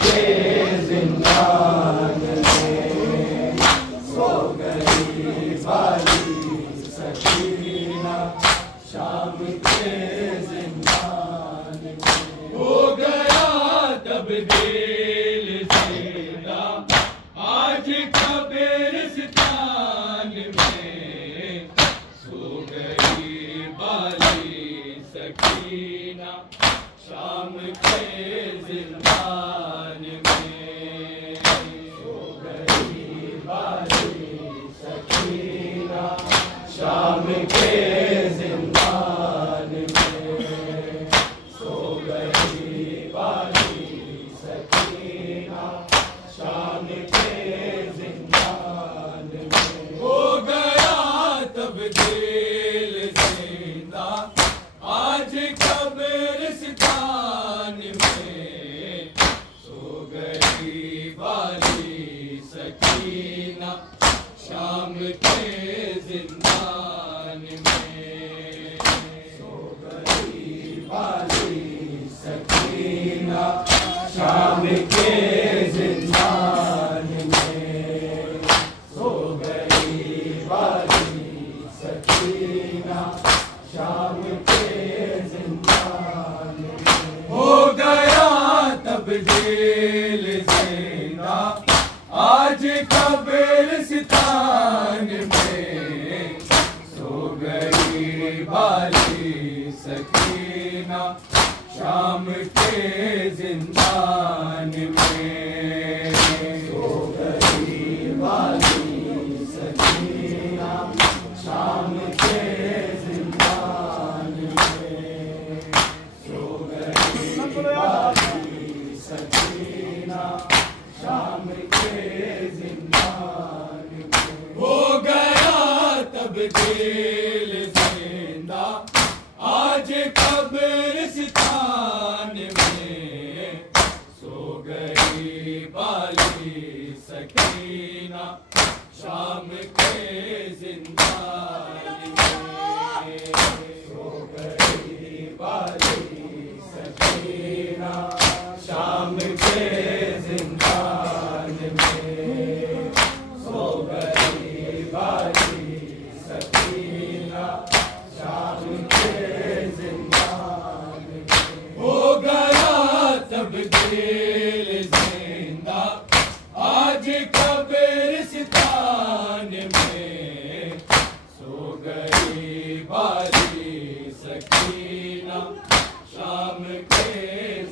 के जिंदान में सो गई बाली सकीना शाम के जिंदान में। हो गया तब्दील ज़िंदा आज कब्रिस्तान में सो गई बाली सकीना शाम के जिंदान में सो गई बाली सकीना शाम के जिंदान में सो गई बाली सकीना शाम के जिंदान में। हो गया तब्दील ज़िंदा आज कब्रिस्तान में सो गई बाली सकीना शाम के जिंदान में सो गई बाली सकीना शाम के जिंदान में सो गई बाली सकीना शाम के जिंदान में। हो गया तब्दील ज़िंदा आज कब्रिस्तान में सो गई बाली सकीना शाम के जिंदान में सो गई बाली सकीना शाम के जिंदान में सो गई बाली सकीना शाम के जिंदान में। हो गया तब्दील ज़िंदा आज कब्रिस्तान में सो गई बाली सकीना शाम के जिंदान में सो गई बाली सकीना शाम के जिंदान में सो गई बाली सकीना शाम के जिंदान में। हो गया तब्दील ज़िंदा आज कब्रिस्तान में सो गई बाली सकीना शाम के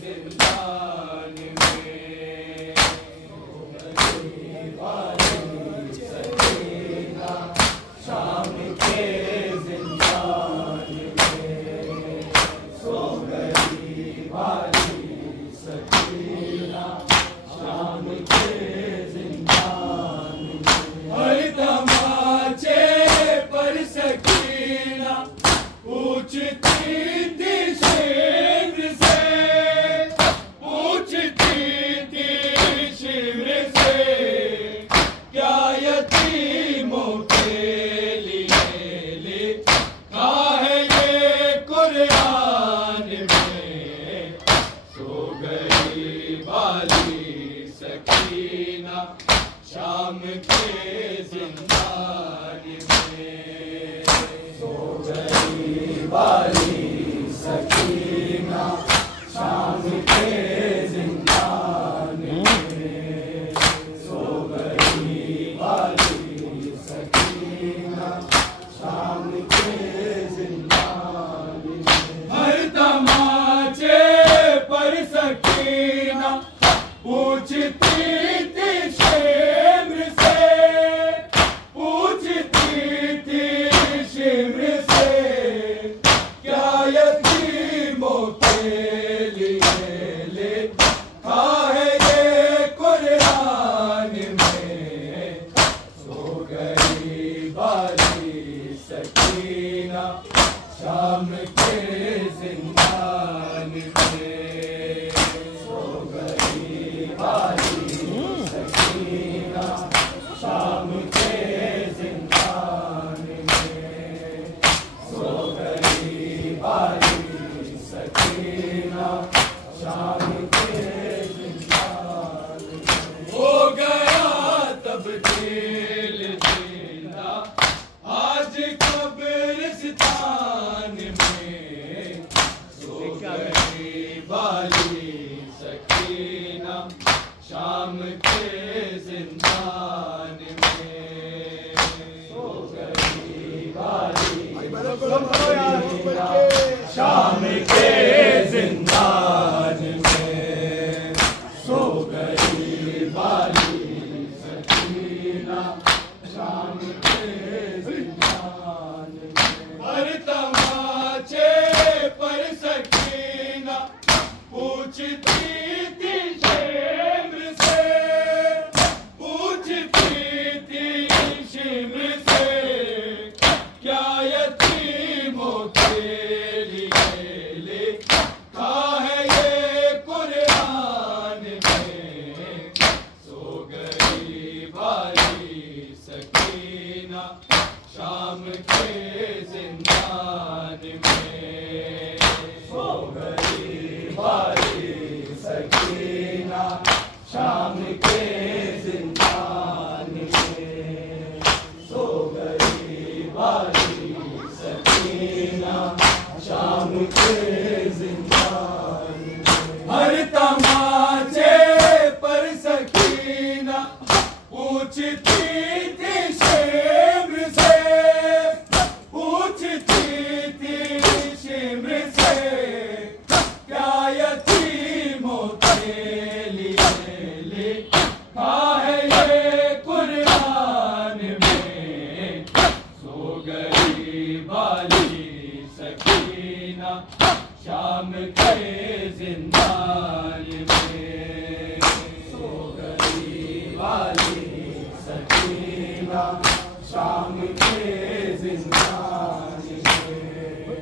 जिंदान में सो गई बाली सकीना शाम के जिंदान में सो गई बाली सकीना शाम के जिंदान में। हर तमाचे पर सकीना पूछती थी शिम्र से पूछती थी शिम्र से क्या यतीमों के लिए लिखा है ये कुरान में सो गई बाली सकीना शाम के जिंदान में सो गई बाली सकीना शाम के जिंदान में सो गई बाली सकीना शाम के जिंदान में। हर तमाचे पर सकीना पूछती थी शिम्र से पूछती थी शिम्र से क्या यतीमों के लिए लिखा है ये कुरान में सो गई बाली सकीना शाम के जिंदान में सो गई बाली दिल जिंदा आज कब्रिस्तान में सो गई बाली सकीना शाम के जिंदान में सो गई बाली शाम के जिंदान में सो गई बाली सकीना शाम के जिंदान में पर तमाचे पर सकीना पूछती थी शिम्र से पूछती थी शिम्र से क्या यतीमों के लिए लिखा है ये कुरान में सो गई बाली सकीना शाम के जिंदान में सो गई बाली सकीना शाम के जिंदान में सो गई बाली सकीना शाम के जिंदान में हर तमाचे पर सकीना पूछती थी शिम्र से पूछती थी शिम्र से क्या यतीमों के लिए लिखा है ये कुरान में सो गई बाली सकीना शाम के जिंदान में सो गई बाली सकीना शाम के जिंदान में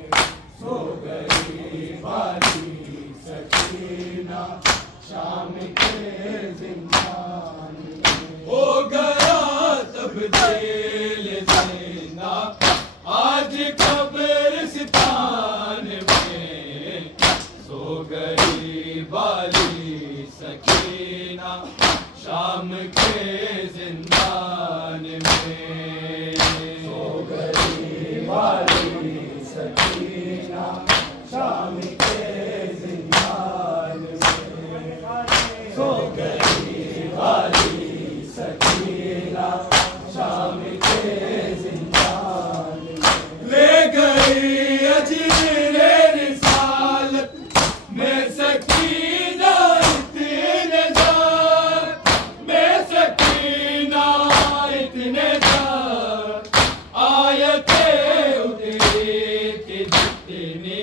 सो गई बाली सकीना शाम के जिंदान में हो गया तब्दील जिंदा आज कब्रिस्तान में सो गई बाली सकीना शाम के जिंदान में सो गई बाली सकीना शाम के जिंदान में सो गई बाली सकीना शाम के जिंदान ले गई अजीरे रिसालत में सकीना इतने जार में सकीना इतने जार आयतें उतरी थी जितनी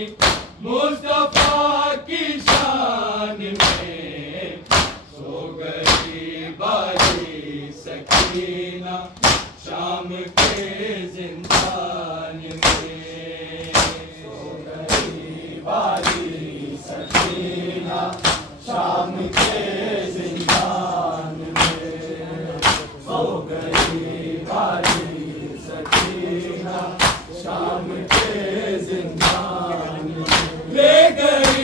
मुस्तफा की शान में सो गई बाली सकीना शाम के जिंदान में सो गई बाली सकीना शाम के जिंदान में सो गई बाली सकीना शाम के जिंदान में ले गई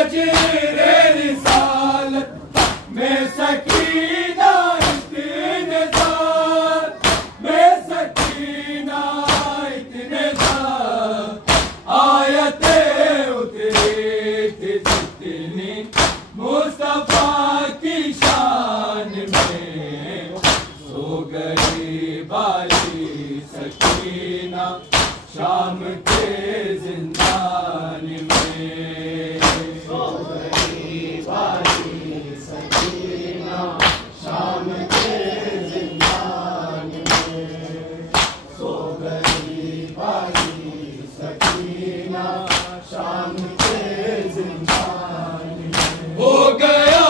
अजरे रिसालत में सकीना इतने जार में सकीना इतने जार आयतें उतरी थी जितनी मुस्तफा की शान में सो गई बाली सकीना शाम के जिंदान में सो गई बाली सकीना शाम के जिंदान में सो गई बाली सकीना शाम के जिंदान में हो गया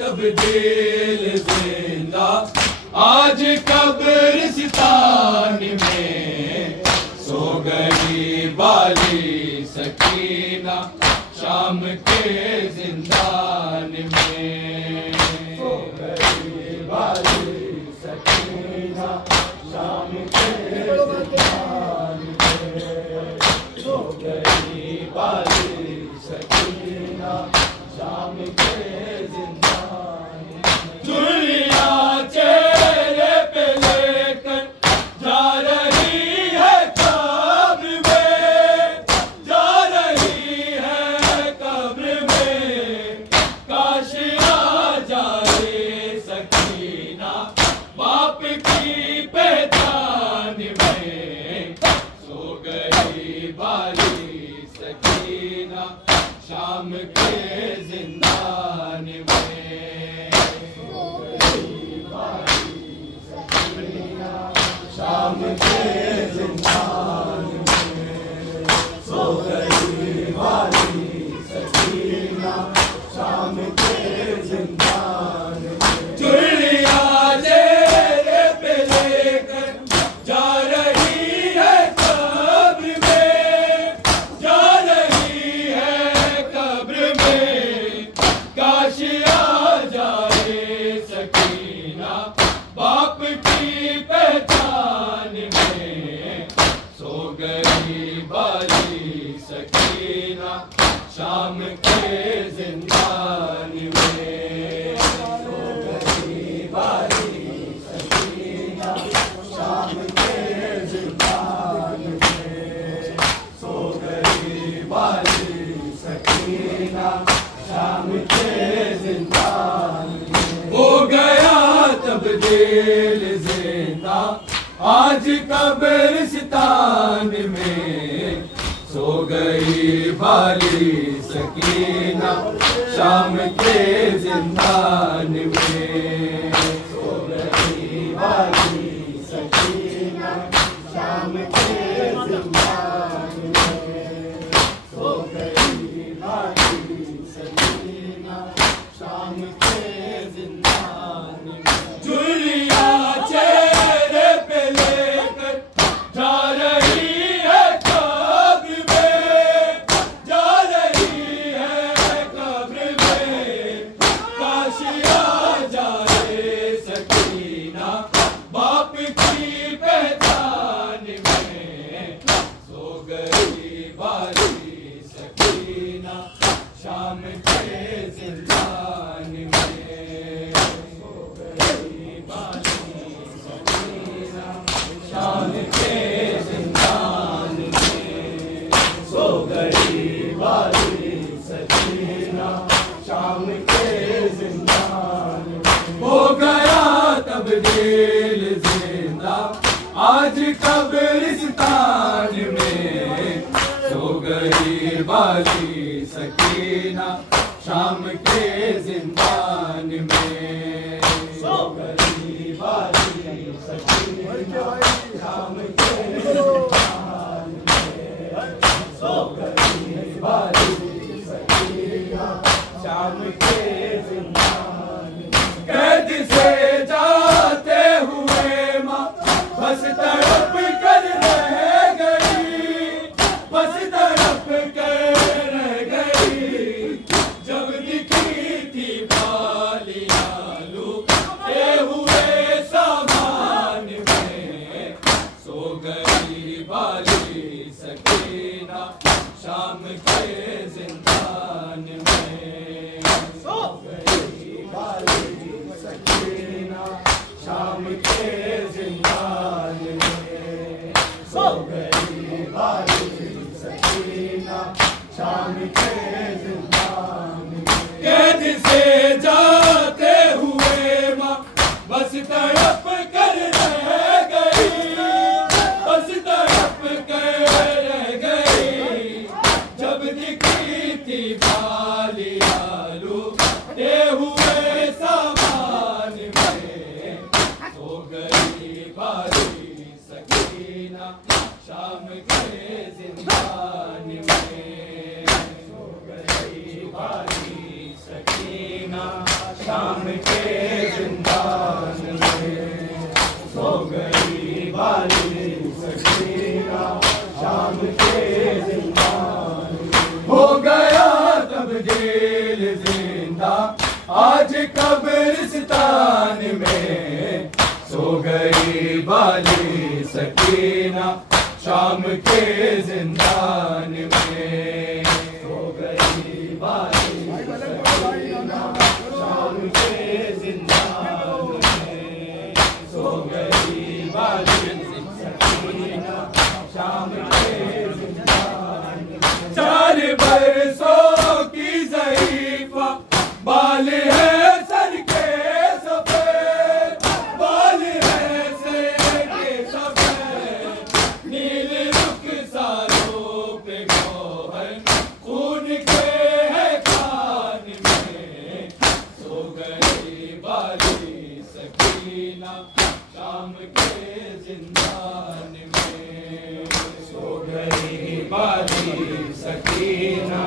तब्दील जिंदा आज कब्रिस्तान में सो गई बाली सकीना शाम के जिंदान में सो गई बाली सकीना शाम के जिंदान में सो गई बाली सकीना शाम के जिंदान दुनिया चेहरे पे शाम के जिंदान में। सो गई वाली सकीना शाम के जिंदान में। चुड़िया चेहरे पे लेकर जा रही है कब्र में, जा रही है कब्र में। काश आ जाए सकीना बाप की पहचान में। सो गई बाली सकीना शाम के जिंदान में। सो गई बाली सकीना शाम के जिंदान में। सो गई बाली सकीना शाम के जिंदान में। हो गया तब्दील जिंदा आज कब्रिस्तान में। सो गई बाली सकीना शाम के जिंदान में। सो गई बाली सकीना शाम के जिंदान में। सो गई बाली सकीना शाम के जिंदान में। चुड़िया चेहरे पे लेकर जा रही है कब्र में, जा रही है कब्र में। काश आ जाए सकीना बाप की पहचान में। सो गई बाली सकीना शाम के जिंदान में। सो गई बाली सकीना शाम के जिंदान में। सो गई बाली सकीना शाम के जिंदान में। हो गया तब्दील जिंदा आज कब्रिस्तान में। सो गई बाली सकीना शाम के जिंदान में। सो गई बाली सकीना शाम के जिंदान में। सो गई बाली सकीना शाम के जिंदान में। कैद से जाते हुए माँ बस तड़प कर रह गई, बस तड़प कर रह गई। जब दिखी थी बाली आलू ये हुए सामान में। सो गई बाली सकीना शाम के जिंदान में। सो गई बाली सकीना शाम के जिंदान में। सो गई बाली सकीना शाम के जिंदान में। कैद से जाते हुए माँ बस तड़प कर रह गई, बस तड़प कर रह गई। जब दिखी थी बाली आलू ये हुए सामान में। सो गई बाली सकीना शाम के जिंदान में। सो गई बाली सकीना शाम के जिंदान में। सो गई बाली सकीना शाम के जिंदान में। हो गया तब्दील जिंदा आज कब्रिस्तान में। सो गई बाली सकीना शाम के जिंदान में। सो गई बाली सकीना शाम के जिंदान में। सो गई बाली सकीना शाम के जिंदान में। 4 बरसों की ज़ईफ़ा बाल है सकीना शाम के जिंदान में। सो गई बाली सकीना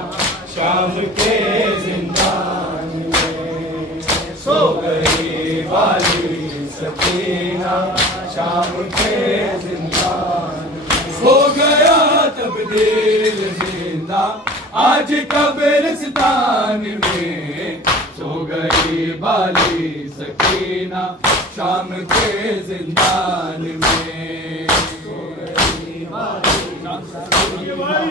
शाम के जिंदान में। सो गई बाली सकीना शाम के जिंदान में। हो गया तब्दील जिंदा आज कब्रिस्तान में। सो गई बाली सकीना शाम के जिंदान में। सो गई बाली सकीना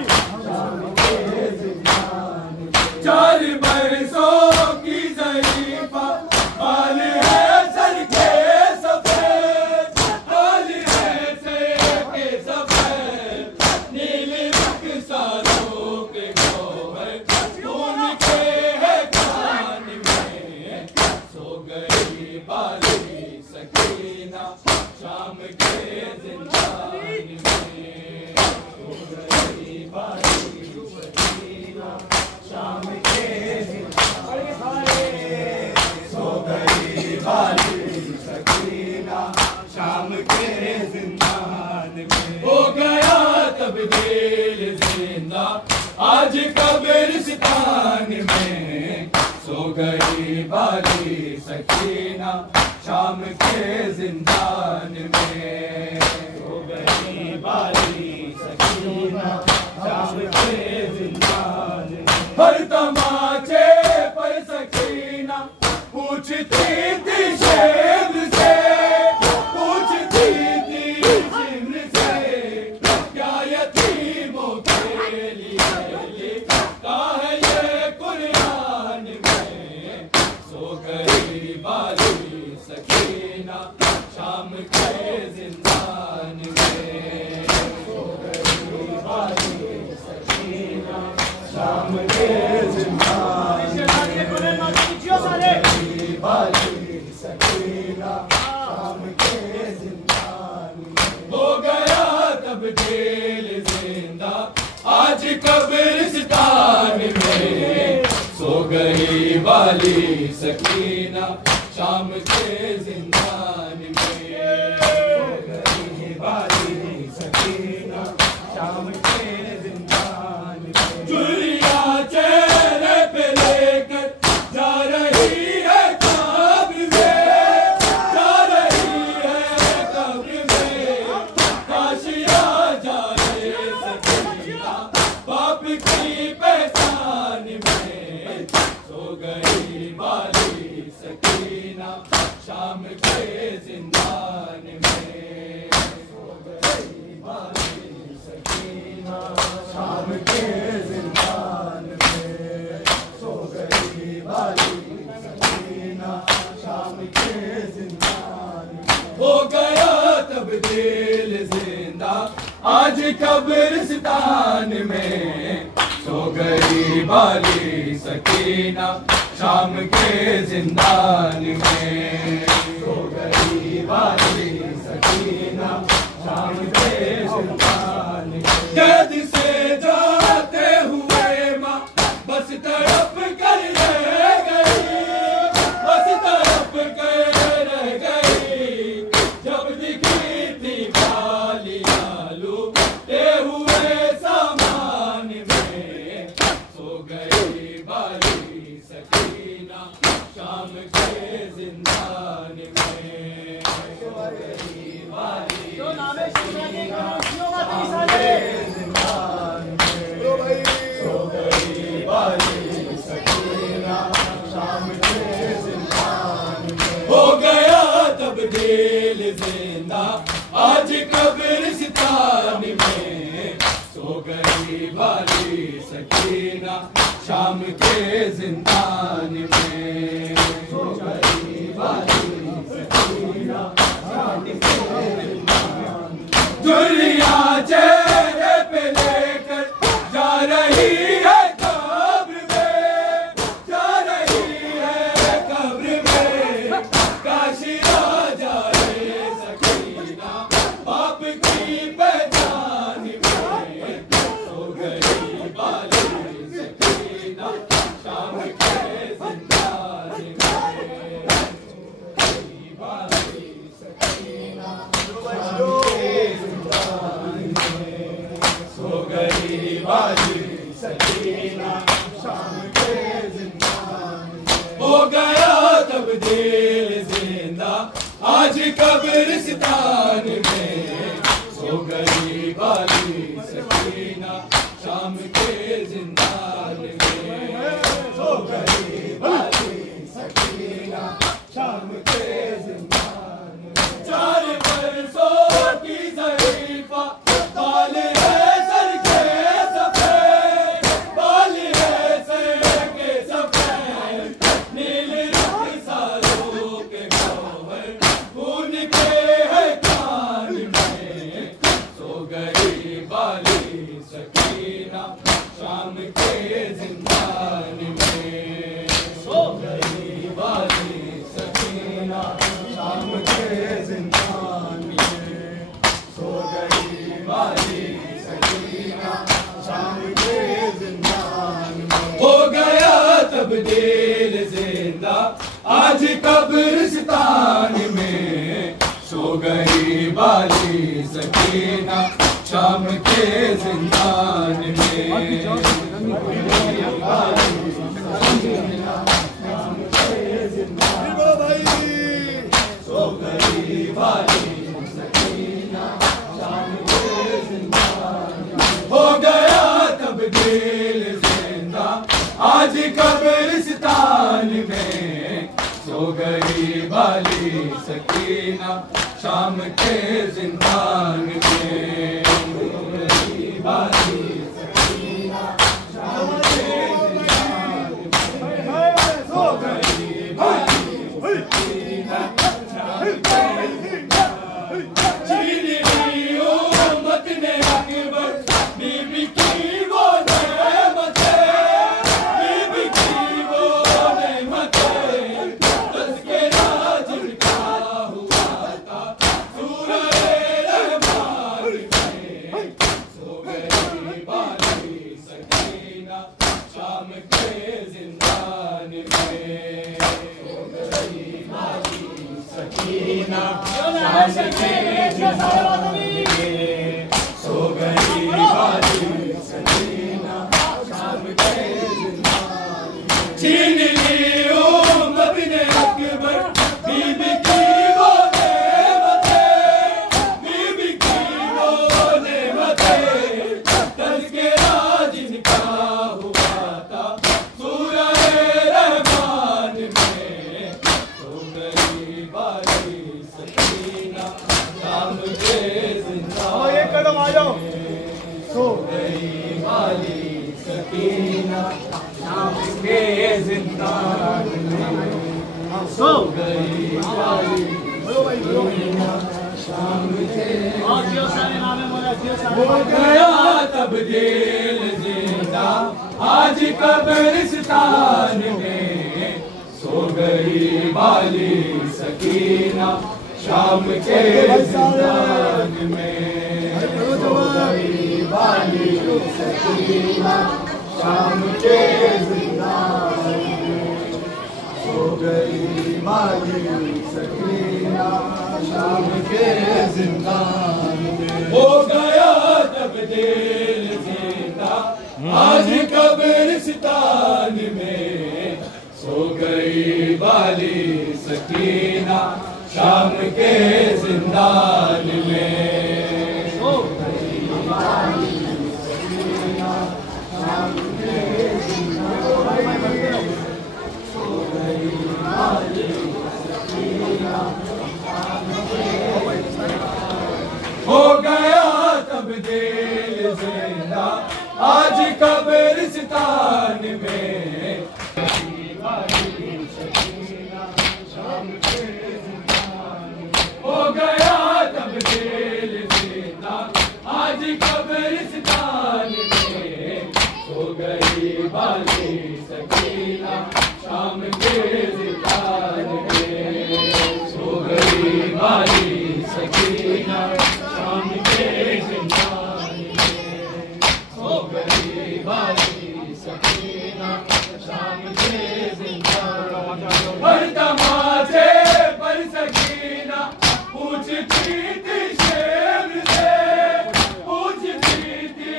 शाम के जिंदान में। 4 बरसों की ज़रीफ़ा बाल है सर के सफेद, बाल है सर के सफेद, नीले रखसारों के गोहर खून के है कान में। सो गई बाली सकीना शाम के जिंदान में। सो गई बाली सकीना शाम के जिंदान में। सो गई बाली सकीना शाम के जिंदान में। हो गया तब्दील जिंदा आज कब्रिस्तान में। सो गई बाली सकीना शाम के जिंदान में। सो गई बाली सकीना शाम के जिंदान में। हर तमाचे पर सकीना पूछती थी शेर से, पूछती थी जिन्न से, क्या यतीमों के लिए लिखा है ये कुरान में। सो गई बाली सकीना शाम के जिंदान में। सो गई बाली सकीना शाम के जिंदान में। बाली सकीना शाम के जिंदान में। हो गया तब्दील जिंदा आज कब्रिस्तान में। सो गई बाली सकीना शाम के जिंदान में। सो गई बाली सकीना शाम के जिंदान में। चुरिया चेहरे पे लेकर जा रही है कब्र में, जा रही है कब्र में। काशिया जाए सकीना बाप की पहचान में। सो गई बाली सकीना शाम के जिंदान में। सो गई बाली सकीना शाम के जिंदान में। सो गई बाली सकीना शाम के जिंदान में। हो गया तब्दील जिंदा आज कब्रिस्तान में। सो गई बाली सकीना शाम के जिंदान में। सो गई बाली सकीना शाम के जिंदान में। कैद से जाते हुए माँ बस तड़प कर रह गई, बस तड़प कर रह गई। जब दिखी थी बाली लूटे हुए सामान में। सो गई बाली सकीना शाम के जिंदान में। सो गई बाली शाम के जिंदान में। सो गई बाली सकीना शाम के जिंदान में। हो गया तब्दील जिंदा आज कब्रिस्तान में। सो गई बाली सकीना शाम के जिंदान में। सो गई बाली सकीना शाम के जिंदान में। दुनिया चेहरे पे लेकर जा रही है कब्र में, जा रही है कब्र में। काशी जाए सकीना बाप की आज कब्रिस्तान में सो गई वाली सकीना शाम के जिंदान में सो गई वाली सकीना शाम के जिंदान में। 4 बरसों की ज़रीफ़ा बाल है सर के सफेद, बाल है सर के सफेद, नील रंग सालों के गौहर खून के है कान में सो गई वाली सकीना शाम के जिंदान में सो गई वाली सकीना शाम के जिंदान में सो गई वाली सकीना शाम के जिंदान में। हो गया तब्दील जिंदा आज कब्रिस्तान में सो गई वाली सकीना शाम के जिंदान सो गई वाली सकीना शाम के जिंदान। हो गया तब्दील जिंदा आज कब्रिस्तान में सो गई वाली सकीना शाम के जिंदान में सो गई वाली सकीना शाम के जिंदान में सो गई वाली सकीना शाम के जिंदान में। छीन ली उम्मत ने अकबर बीबी की वो नेमत, बीबी की वो नेमत, तज़किरा जिनका हुआ था सूरह रहमान में सो गई वाली सकीना शाम के जिंदान में सो गई वाली सकीना शाम के जिंदान में सो गई वाली सकीना शाम के जिंदान में। छीन ली उम्मत ने अकबर बीबी की वो नेमत, बीबी की वो नेमत, तज़किरा जिनका हुआ था सूरह रहमान में सो गई वाली सकीना शाम के जिंदान। एक कदम आ जाओ। सो गई वाली सकीना शाम के जिंदान में सो गई वाली सकीना शाम के। हो गया तब्दील जिंदा आज कब्रिस्तान में सो गई वाली सकीना शाम के जिंदान में सो गई वाली सकीना शाम के जिंदान में सो गई वाली सकीना शाम के जिंदान में। हो गया तब्दील जिंदा आज कब्रिस्तान में सो गई वाली सकीना शाम के जिंदान में सो गई वाली सकीना शाम के जिंदान में सो गई वाली सकीना शाम के जिंदान। हो गया तब्दील जिंदा आज कब्रिस्तान में हो गया तब्दील जिंदा आज कब्रिस्तान में सो गई वाली सकीना शाम के जिंदान में सो गई वाली सकीना शाम के जिंदान में सो गई वाली सकीना शाम के जिंदान में। हर तमाचे पर सकीना पूछती थी शेर से, पूछती थी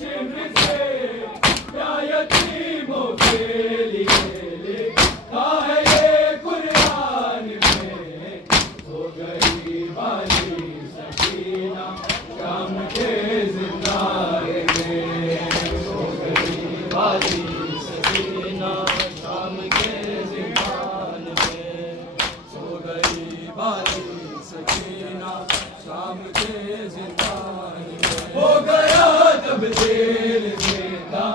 शेर से, क्या यतीमों के लिए लिखा है ये कुरान में। वाली सकीना शाम के जिंदान में। हो गया तब्दील जिंदा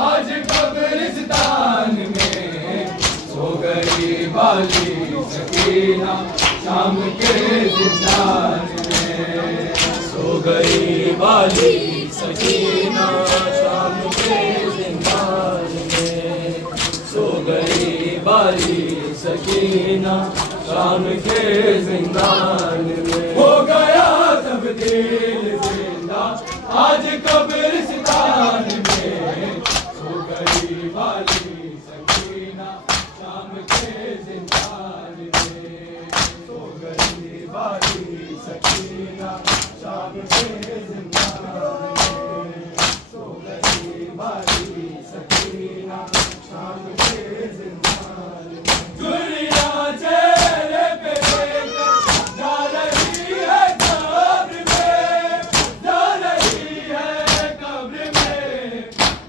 आज कब्रिस्तान में। सो गई वाली सकीना शाम के जिंदान में। सो गई वाली सकीना शाम के जिंदान में। सो गई वाली सकीना शाम के जिंदान में। हो गया तब्दील जिंदा आज कब्रिस्तान में। सो गई वाली सकीना शाम के जिंदान में। सो गई वाली सकीना शाम के जिंदान में। सो गई वाली सकीना शाम के जिंदान में। दुनिया चेहरे पे जा रही है कब्र में, जा रही है कब्र में।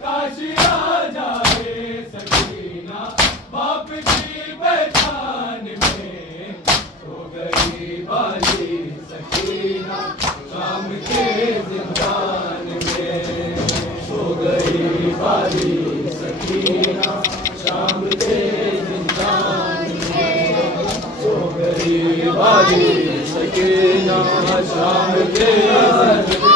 काश आ जाए सकीना बाप की पहचान में। सो गई वाली सकीना शाम के जिंदान में। सो गई वाली सकीना शाम के जिंदान में। सो गई वाली सकीना शाम के जिंदान में।